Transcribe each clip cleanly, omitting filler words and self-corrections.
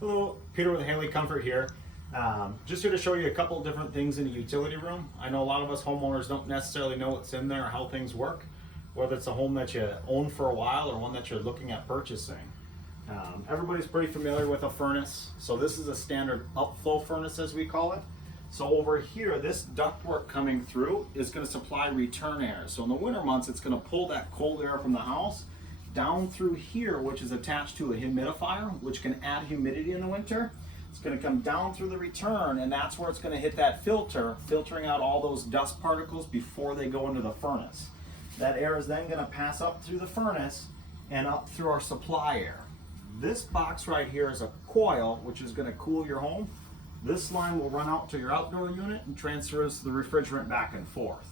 Hello, Peter with Haley Comfort here. Just here to show you a couple different things in the utility room. I know a lot of us homeowners don't necessarily know what's in there or how things work, whether it's a home that you own for a while or one that you're looking at purchasing. Everybody's pretty familiar with a furnace. So this is a standard upflow furnace, as we call it. So over here, this ductwork coming through is going to supply return air. So in the winter months, it's going to pull that cold air from the house down through here, which is attached to a humidifier, which can add humidity in the winter. It's going to come down through the return, and that's where it's going to hit that filter, filtering out all those dust particles before they go into the furnace. That air is then going to pass up through the furnace and up through our supply air. This box right here is a coil, which is going to cool your home. This line will run out to your outdoor unit and transfers the refrigerant back and forth.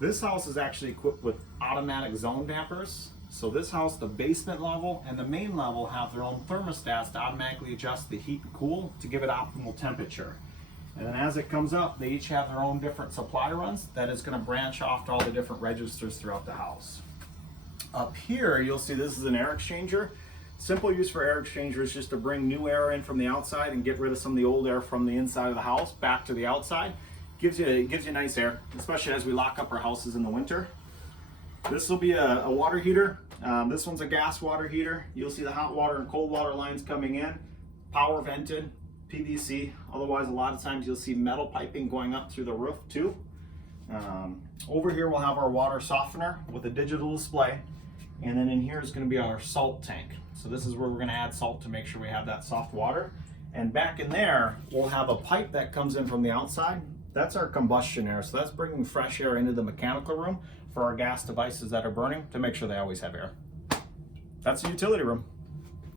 This house is actually equipped with automatic zone dampers. So this house, the basement level and the main level have their own thermostats to automatically adjust the heat and cool to give it optimal temperature. And then as it comes up, they each have their own different supply runs that is going to branch off to all the different registers throughout the house. Up here, you'll see this is an air exchanger. Simple use for air exchanger is just to bring new air in from the outside and get rid of some of the old air from the inside of the house back to the outside. Gives you nice air, especially as we lock up our houses in the winter. This will be a water heater. This one's a gas water heater. You'll see the hot water and cold water lines coming in. Power vented, PVC. Otherwise, a lot of times you'll see metal piping going up through the roof too. Over here we'll have our water softener with a digital display. And then in here is going to be our salt tank. So this is where we're going to add salt to make sure we have that soft water. And back in there, we'll have a pipe that comes in from the outside. That's our combustion air. So that's bringing fresh air into the mechanical room for our gas devices that are burning to make sure they always have air. That's the utility room.